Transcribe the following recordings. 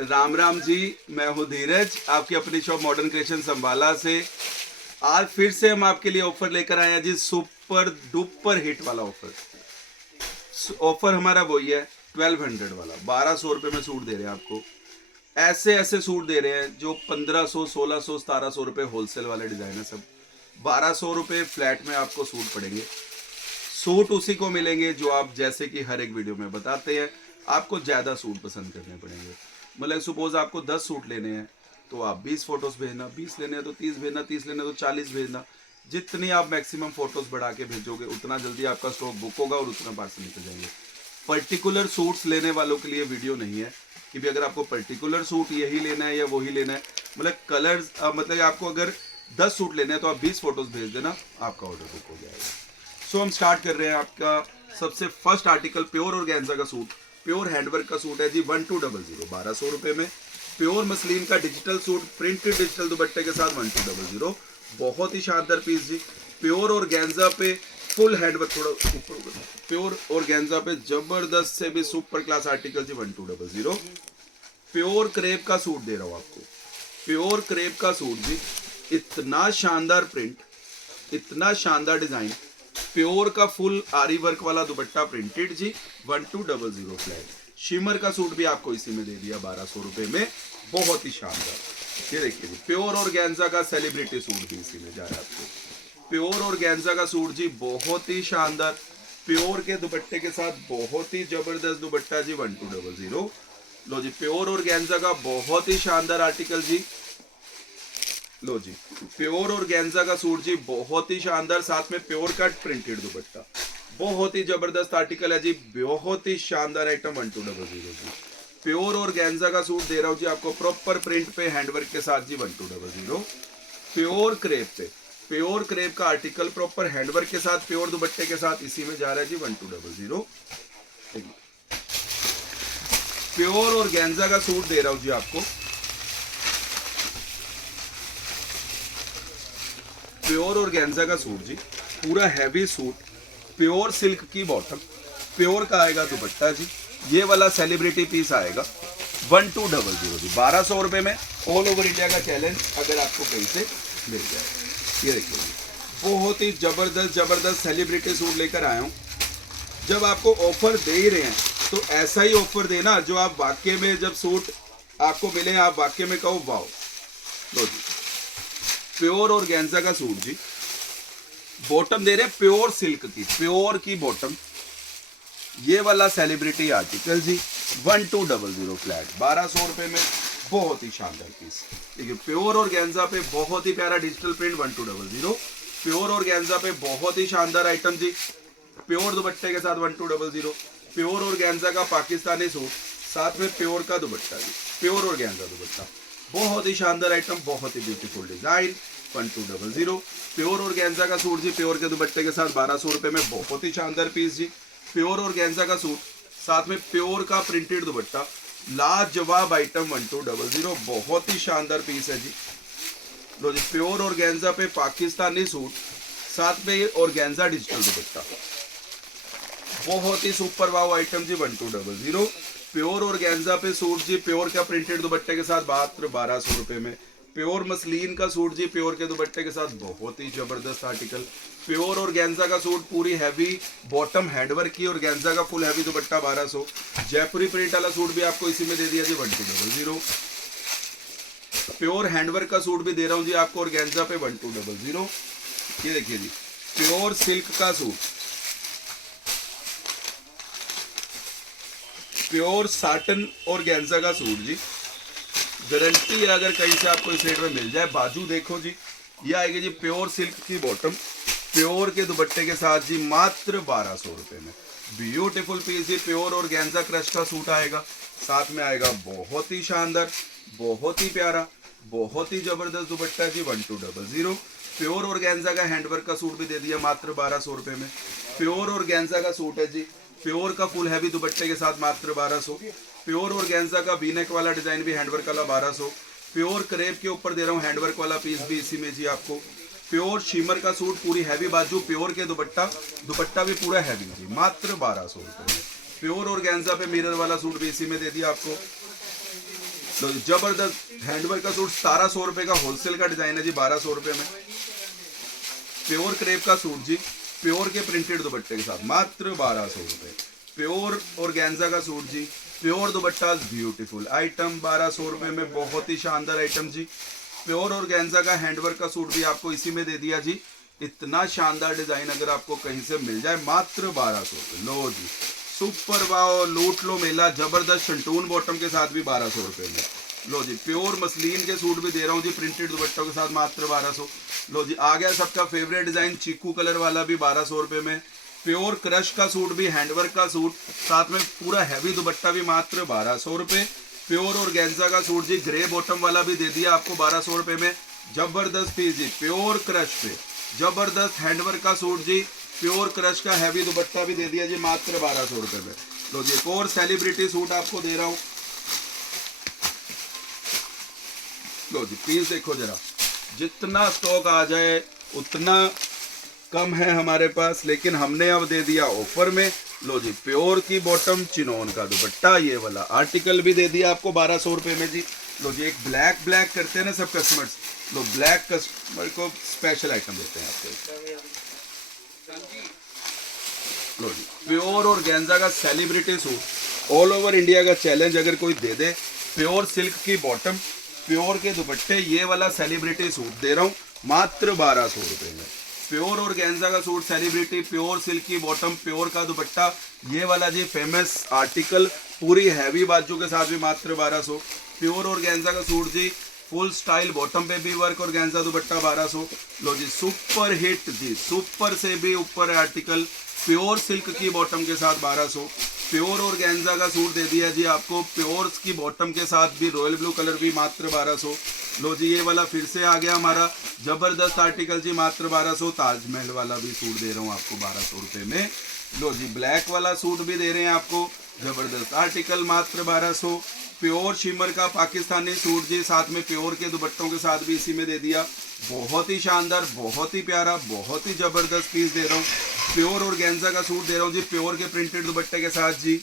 राम राम जी, मैं हूँ धीरज, आपकी अपनी शॉप मॉडर्न क्रिएशन संभाला से। आज फिर से हम आपके लिए ऑफर लेकर आए हैं जी, सुपर डुपर हिट वाला ऑफर। ऑफर हमारा वही है 1200 वाला, 1200 रुपये में सूट दे रहे हैं आपको। ऐसे ऐसे सूट दे रहे हैं जो 1500, 1600, 1700 रुपये होलसेल वाले डिजाइन है सब। 1200 रुपये फ्लैट में आपको सूट पड़ेंगे। सूट उसी को मिलेंगे जो आप जैसे कि हर एक वीडियो में बताते हैं, आपको ज़्यादा सूट पसंद करने पड़ेंगे। मतलब सपोज आपको 10 सूट लेने हैं तो आप 20 फोटोज भेजना, 20 लेने हैं तो 30 भेजना, 30 लेने हैं तो 40 भेजना। जितनी आप मैक्सिमम फोटोज बढ़ा के भेजोगे उतना जल्दी आपका स्टॉक बुक होगा और उतना पार्सल निकल जाएंगे। पर्टिकुलर सूट्स लेने वालों के लिए वीडियो नहीं है कि भी अगर आपको पर्टिकुलर सूट यही लेना है या वही लेना है। मतलब कलर्स, मतलब आपको अगर 10 सूट लेने हैं तो आप 20 फोटोज भेज देना, आपका ऑर्डर बुक हो जाएगा। सो हम स्टार्ट कर रहे हैं आपका सबसे फर्स्ट आर्टिकल, प्योर ऑर्गेन्जा का सूट, प्योर हैंडवर्क का सूट है जी 1200, 1200 रुपये में। प्योर मसलिन का डिजिटल सूट, प्रिंटेड डिजिटल दुपट्टे के साथ 1200, बहुत ही शानदार पीस जी। प्योर ऑर्गेन्जा पे फुल हैंडवर्क, थोड़ा ऊपर, प्योर ऑर्गेन्जा पे जबरदस्त से भी सुपर क्लास आर्टिकल जी 1200। प्योर क्रेप का सूट दे रहा हूँ आपको, प्योर क्रेप का सूट जी, इतना शानदार प्रिंट, इतना शानदार डिजाइन, प्योर का फुल आरी वर्क वाला दुपट्टा प्रिंटेड जी 1200 फ्लैट। शिमर का सूट भी आपको इसी में दे दिया 1200 रुपए में, बहुत ही शानदार। ये देखिए जी, प्योर ऑर्गेन्जा का सेलिब्रिटी सूट भी इसी में जा रहा है आपको। प्योर ऑर्गेन्जा का सूट जी बहुत ही शानदार, प्योर के दुपट्टे के साथ बहुत ही जबरदस्त दुपट्टा जी 1200। लो जी, प्योर ऑर्गेन्जा का बहुत ही शानदार आर्टिकल जी। लो जी, प्योर ऑर्गेन्जा का सूट जी बहुत ही शानदार, साथ में प्योर कट प्रिंटेड दुपट्टा, बहुत ही जबरदस्त आर्टिकल है जी, बहुत ही शानदार आइटम 1200 जी। प्योर ऑर्गेन्जा का सूट दे रहा हूँ जी आपको प्रॉपर प्रिंट पे हैंडवर्क के साथ जी 1200। प्योर क्रेप पे, प्योर क्रेप का आर्टिकल प्रॉपर हैंडवर्क के साथ, प्योर दुपट्टे के साथ इसी में जा रहा है जी 1200। प्योर ऑर्गेन्जा का सूट दे रहा हूँ जी आपको, प्योर ऑर्गेन्जा का सूट जी, पूरा हैवी सूट, प्योर सिल्क की बॉटम, प्योर का आएगा दुपट्टा जी। ये वाला सेलिब्रिटी पीस आएगा 1200 जी, 1200 रुपये में। ऑल ओवर इंडिया का चैलेंज अगर आपको कहीं से मिल जाए। ये देखिए जी, बहुत ही जबरदस्त जबरदस्त सेलिब्रिटी सूट लेकर आया हूँ। जब आपको ऑफर दे ही रहे हैं तो ऐसा ही ऑफर देना जो आप वाकई में, जब सूट आपको मिले आप वाकई में कहो वाओ। लो जी, प्योर ऑर्गेन्जा का सूट जी, बॉटम दे रहे हैं प्योर सिल्क की, प्योर की बॉटम। ये वाला सेलिब्रिटी आर्टिकल जी 1200 फ्लैट, 1200 रुपये में, बहुत ही शानदार पीस। देखिए प्योर ऑर्गेन्जा पे बहुत ही प्यारा डिजिटल प्रिंट 1200। प्योर ऑर्गेन्जा पे बहुत ही शानदार आइटम जी, प्योर दुपट्टे के साथ 1200। प्योर ऑर्गेन्जा का पाकिस्तानी सूट, साथ में प्योर का दुपट्टा जी, प्योर ऑर्गेन्जा दुपट्टा, बहुत ही शानदार आइटम, बहुत ही ब्यूटीफुल डिजाइन 1200। प्योर ऑर्गेन्जा का सूट जी, प्योर के दुपट्टे के साथ 1200 रुपये में, बहुत ही शानदार पीस जी। प्योर ऑर्गेन्जा का सूट, साथ में प्योर का प्रिंटेड दुपट्टा, लाजवाब आइटम 1200, बहुत ही शानदार पीस है जी। लो जी, प्योर ऑर्गेन्जा पे पाकिस्तानी सूट, साथ में ये ऑर्गेन्जा डिजिटल दुपट्टा, बहुत ही सुपर वाव आइटम जी 1200। प्योर ऑर्गेन्जा पे सूट जी, प्योर का प्रिंटेड दुपट्टे के साथ मात्र 1200 रुपये में। प्योर मसलिन का सूट जी, प्योर के दुपट्टे के साथ, बहुत ही जबरदस्त आर्टिकल। प्योर ऑर्गेन्जा का सूट, पूरी हैवी बॉटम हैंडवर्क की, ऑर्गेन्जा का फुल हैवी दुपट्टा 1200। जयपुरी प्रिंट वाला सूट भी आपको इसी में दे दिया जी 1200। प्योर हैंडवर्क का सूट भी दे रहा हूँ जी आपको ऑर्गेन्जा पे 1200। ये देखिए जी, प्योर सिल्क का सूट, प्योर साटन ऑर्गेन्जा का सूट जी, गारंटी है अगर कहीं से आपको इस रेट में मिल जाए। बाजू देखो जी, ये आएगी जी प्योर सिल्क की बॉटम, प्योर के दुपट्टे के साथ जी, मात्र 1200 रुपये में। ब्यूटीफुल पीस जी, प्योर ऑर्गेन्जा क्रश का सूट आएगा, साथ में आएगा बहुत ही शानदार, बहुत ही प्यारा, बहुत ही जबरदस्त दुपट्टा जी 1200। प्योर ऑर्गेन्जा का हैंडवर्क का सूट भी दे दिया मात्र 1200 रुपये में। प्योर ऑर्गेन्जा का सूट है जी, प्योर का फुल हैवी दुपट्टे के साथ मात्र 1200। प्योर ऑर्गेन्जा का वी-नेक वाला डिजाइन भी हैंडवर्क वाला 1200। प्योर क्रेप के ऊपर दे रहा हूँ हैंडवर्क वाला पीस भी इसी में जी आपको। प्योर शिमर का सूट, पूरी हैवी बाजू, प्योर के दुपट्टा, दुपट्टा भी पूरा हैवी जी, मात्र 1200 रुपये में। प्योर ऑर्गेन्जा पे मिरर वाला सूट भी इसी में दे दिया आपको। लो जी जबरदस्त हैंडवर्क का सूट 1700 रुपए का होलसेल का डिजाइन है जी, 1200 रुपए में। प्योर क्रेप का सूट जी, प्योर के प्रिंटेड दुपट्टे के साथ मात्र 1200 रुपए। प्योर ऑर्गेन्जा का सूट जी, प्योर दुपट्टा, ब्यूटीफुल आइटम 1200 रुपए में, बहुत ही शानदार आइटम जी। प्योर ऑर्गेन्जा का हैंडवर्क का सूट भी आपको इसी में दे दिया जी। इतना शानदार डिजाइन अगर आपको कहीं से मिल जाए मात्र 1200 रुपए। लो जी सुपर वाओ, लूट लो मेला, जबरदस्त शंटून बॉटम के साथ भी 1200 रुपए में। लो जी प्योर मसलिन के सूट भी दे रहा हूँ जी, प्रिंटेड दुपट्टों के साथ मात्र 1200। लो जी आ गया सबका फेवरेट डिजाइन चीकू कलर वाला भी 1200 रुपए में। प्योर क्रश का सूट भी, हैंडवर्क का सूट, साथ में पूरा हैवी दुपट्टा भी मात्र 1200 रुपए। प्योर ऑर्गेन्जा का सूट जी, ग्रे बॉटम वाला भी दे दिया आपको 1200 रुपए में। जबरदस्त पीस जी, प्योर क्रश पे जबरदस्त हैंडवर्क का सूट जी, प्योर क्रश का हैवी दुपट्टा भी दे दिया जी मात्र 1200 रुपए में। लो जी एक और सेलिब्रिटी सूट आपको दे रहा हूं। लो जी पीस देखो जरा, जितना स्टॉक आ जाए उतना कम है हमारे पास, लेकिन हमने अब दे दिया ऑफर में। लो जी प्योर की बॉटम, चिनोन का दुपट्टा, ये वाला आर्टिकल भी दे दिया आपको 1200 रुपए में जी। लो जी एक ब्लैक ब्लैक करते हैं ना सब कस्टमर्स, लो ब्लैक कस्टमर को स्पेशल आइटम देते हैं आपको। लो जी प्योर और गेंजा का celebrity suit, all over India का चैलेंज अगर कोई दे दे। प्योर सिल्क की बॉटम, प्योर के दुपट्टे, ये वाला सेलिब्रिटी सूट दे रहा हूँ मात्र 1200 रुपए में। प्योर और गेंजा का सूट सेलिब्रिटी, प्योर सिल्क की बॉटम, प्योर का दुपट्टा, ये वाला जी फेमस आर्टिकल पूरी हैवी बाजू के साथ भी मात्र 1200। प्योर और गेंजा का सूट जी, फुल स्टाइल बॉटम पे भी वर्क और गेंजा दुपट्टा 1200। लो जी सुपर हिट जी, सुपर से भी ऊपर आर्टिकल, प्योर सिल्क की बॉटम के साथ 1200। प्योर और गेंजा का सूट दे दिया जी आपको प्योर की बॉटम के साथ भी, रॉयल ब्लू कलर भी मात्र 1200। लो जी ये वाला फिर से आ गया हमारा जबरदस्त आर्टिकल जी मात्र 1200। ताजमहल वाला भी सूट दे रहा हूँ आपको 1200 रुपए में। लो जी ब्लैक वाला सूट भी दे रहे हैं आपको, जबरदस्त आर्टिकल मात्र 1200। प्योर शिमर का पाकिस्तानी सूट जी, साथ में प्योर के दुपट्टों के साथ भी इसी में दे दिया। बहुत ही शानदार, बहुत ही प्यारा, बहुत ही जबरदस्त पीस दे रहा हूँ। प्योर और गेंजा का सूट दे रहा हूँ जी, प्योर के प्रिंटेड दुपट्टे के साथ जी।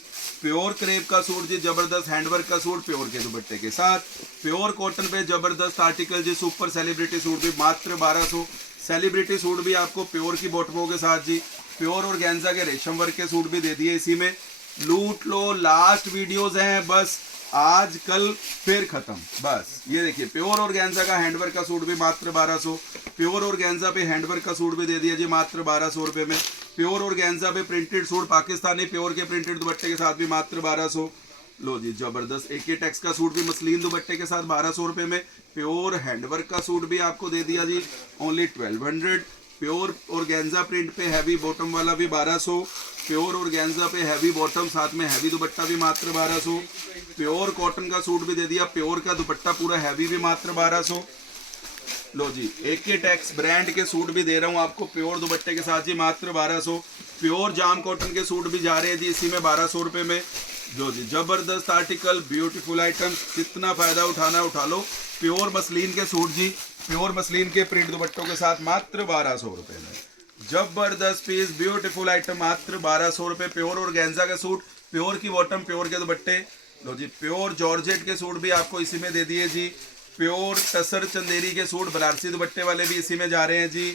प्योर क्रेप का सूट जी, जबरदस्त हैंडवर्क का सूट प्योर के दुपट्टे के साथ। प्योर कॉटन पे जबरदस्त आर्टिकल जी, सुपर सेलिब्रिटी सूट भी मात्र 1200। सेलिब्रिटी सूट भी आपको प्योर की बॉटमों के साथ जी। प्योर और गेंजा के रेशम वर्क के सूट भी दे दिए इसी में। लूट लो, लास्ट वीडियोज हैं बस, आज कल फिर खत्म बस। ये देखिए प्योर और गेंजा का हैंडवर्क का सूट भी मात्र 1200। प्योर और गेंजा पे हैंडवर्क का सूट भी दे दिया जी मात्र 1200 रुपए में। प्योर और गेंजा पे प्रिंटेड सूट पाकिस्तानी प्योर के प्रिंटेड दुपट्टे के साथ भी मात्र 1200। लो जी जबरदस्त AK टेक्स का सूट भी मसलिन दुपट्टे के साथ 1200 रुपए में। प्योर हैंडवर्क का सूट भी आपको दे दिया जी ओनली 1200। प्योर और गेंजा प्रिंट पे हैवी बॉटम वाला भी 1200। प्योर और गेंजा पे हैवी बॉटम, साथ में हैवी दुपट्टा भी मात्र 1200। प्योर कॉटन का सूट भी दे दिया, प्योर का दुपट्टा पूरा हैवी भी मात्र 1200। लो जी AK टेक्स ब्रांड के सूट भी दे रहा हूँ आपको प्योर दुपट्टे के साथ जी मात्र 1200। प्योर जाम कॉटन के सूट भी जा रहे हैं जी इसी में 1200 रुपए में। जो जी जबरदस्त आर्टिकल, ब्यूटीफुल आइटम, कितना फायदा उठाना उठा लो। प्योर मसलिन के सूट जी, प्योर मसलिन के प्रिंट दुपट्टों के साथ मात्र 1200 रुपए में। जबरदस्त पीस, ब्यूटीफुल आइटम मात्र 1200 रुपए। प्योर और गेंजा का सूट, प्योर की बॉटम, प्योर के दुपट्टे। लो जी प्योर जॉर्जेट के सूट भी आपको इसी में दे दिए जी। प्योर टसर चंदेरी के सूट बनारसी दुपट्टे वाले भी इसी में जा रहे हैं जी।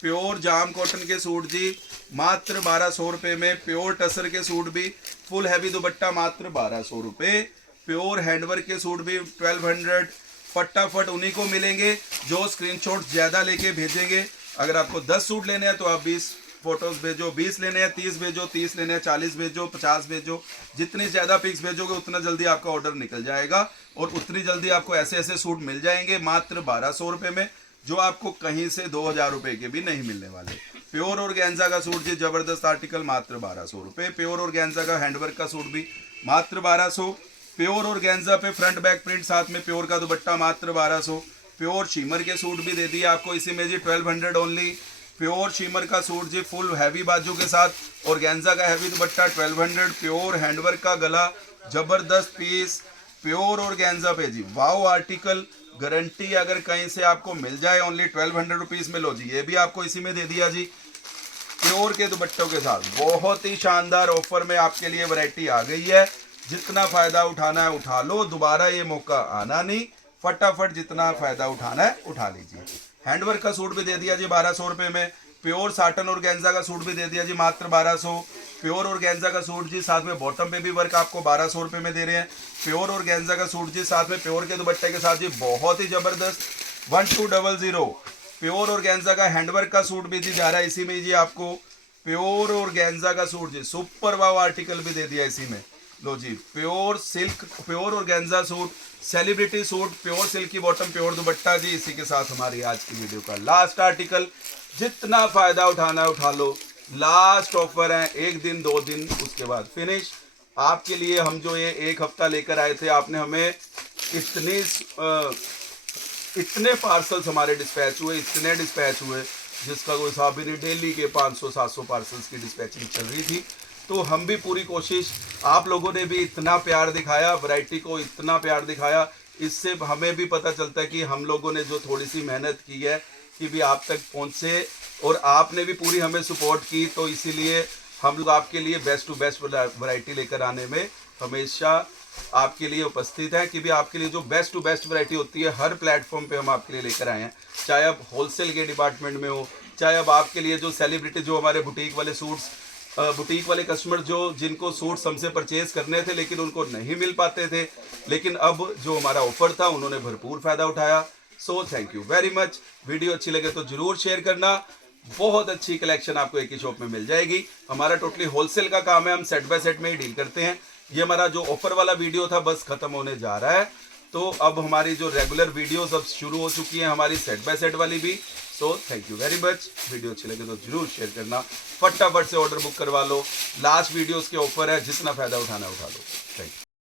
प्योर जाम कॉटन के सूट जी मात्र 1200 रुपए में। प्योर टसर के सूट भी फुल हैवी दुपट्टा मात्र 1200 रुपए। प्योर हैंडवर्क के सूट भी 1200। फटाफट उन्हीं को मिलेंगे जो स्क्रीनशॉट ज्यादा लेके भेजेंगे। अगर आपको 10 सूट लेने हैं तो आप 20 फोटोज भेजो, 20 लेने हैं 30 भेजो, 30 लेने हैं 40 भेजो, 50 भेजो। जितनी ज्यादा पिक्स भेजोगे उतना जल्दी आपका ऑर्डर निकल जाएगा और उतनी जल्दी आपको ऐसे ऐसे सूट मिल जाएंगे मात्र 1200 रुपए में, जो आपको कहीं से 2000 रुपए के भी नहीं मिलने वाले। प्योर और गेंजा का सूट जी जबरदस्त आर्टिकल मात्र 1200 रुपए। प्योर और गेंजा का हैंडवर्क का सूट भी मात्र 1200। प्योर और गेंजा पे फ्रंट बैक प्रिंट, साथ में प्योर का दुपट्टा मात्र 1200। प्योर शीमर के सूट भी दे दिए आपको इसी में जी 1200 ओनली। प्योर शीमर का सूट जी फुल हैवी बाजू के साथ और गेंजा का हैवी दुपट्टा 1200। प्योर हैंडवर्क का गला, जबरदस्त पीस, प्योर और गेंजा पे जी वाओ आर्टिकल, गारंटी अगर कहीं से आपको मिल जाए ओनली 1200 रुपीज में। लो जी ये भी आपको इसी में दे दिया जी प्योर के दुपट्टों के साथ। बहुत ही शानदार ऑफर में आपके लिए वैरायटी आ गई है। जितना फायदा उठाना है उठा लो, दोबारा ये मौका आना नहीं, फटाफट जितना फायदा उठाना है उठा लीजिए। हैंडवर्क का सूट भी दे दिया जी 1200 रुपये में। प्योर साटन और गेंजा का सूट भी दे दिया जी मात्र 1200। प्योर और गेंजा का सूट जी साथ में बॉटम पे भी वर्क आपको 1200 रुपये में दे रहे हैं। प्योर और गेंजा का सूट जी साथ में प्योर के दुपट्टे के साथ जी बहुत ही जबरदस्त 1200। प्योर और गेंजा का हैंडवर्क का सूट भी दी जा रहा है इसी में जी आपको। प्योर और गेंजा का सूट जी सुपर वाव आर्टिकल भी दे दिया इसी में। लो जी pure silk, pure organza suit, celebrity suit, pure silk की बॉटम, प्योर दुपट्टा जी इसी के साथ हमारी आज की वीडियो का लास्ट आर्टिकल। जितना फायदा उठाना है उठा लो, लास्ट ऑफर है, 1 दिन 2 दिन उसके बाद फिनिश। आपके लिए हम जो ये 1 हफ्ता लेकर आए थे, आपने हमें इतने पार्सल्स हमारे डिस्पैच हुए, इतने डिस्पैच हुए जिसका कोई हिसाब ही नहीं। डेली के 500-700 पार्सल्स की डिस्पैचिंग चल रही थी। तो हम भी पूरी कोशिश, आप लोगों ने भी इतना प्यार दिखाया, वैरायटी को इतना प्यार दिखाया, इससे हमें भी पता चलता है कि हम लोगों ने जो थोड़ी सी मेहनत की है कि भी आप तक पहुंचे, और आपने भी पूरी हमें सपोर्ट की। तो इसीलिए हम लोग आपके लिए बेस्ट टू बेस्ट वैरायटी लेकर आने में हमेशा आपके लिए उपस्थित हैं कि भी आपके लिए जो बेस्ट टू बेस्ट वैरायटी होती है हर प्लेटफॉर्म पे हम आपके लिए लेकर आए हैं। चाहे अब होलसेल के डिपार्टमेंट में हो, चाहे अब आपके लिए जो सेलिब्रिटी, जो हमारे बुटीक वाले सूट्स, बुटीक वाले कस्टमर जिनको सूट्स हमसे परचेज करने थे लेकिन उनको नहीं मिल पाते थे, लेकिन अब जो हमारा ऑफर था उन्होंने भरपूर फायदा उठाया। So thank you very much. Video अच्छी लगे तो जरूर शेयर करना। बहुत अच्छी कलेक्शन आपको एक ही शॉप में मिल जाएगी। हमारा टोटली होलसेल का काम है, हम सेट बाय सेट में ही डील करते हैं। ये हमारा जो ऑफर वाला वीडियो था बस खत्म होने जा रहा है, तो अब हमारी जो रेगुलर वीडियोस अब शुरू हो चुकी हैं, हमारी सेट बाय सेट वाली भी। So thank you very much. Video अच्छी लगे तो जरूर शेयर करना, फटाफट से ऑर्डर बुक करवा लो। लास्ट वीडियोस के ऑफर है, जितना फायदा उठाना उठा लो। Thank you.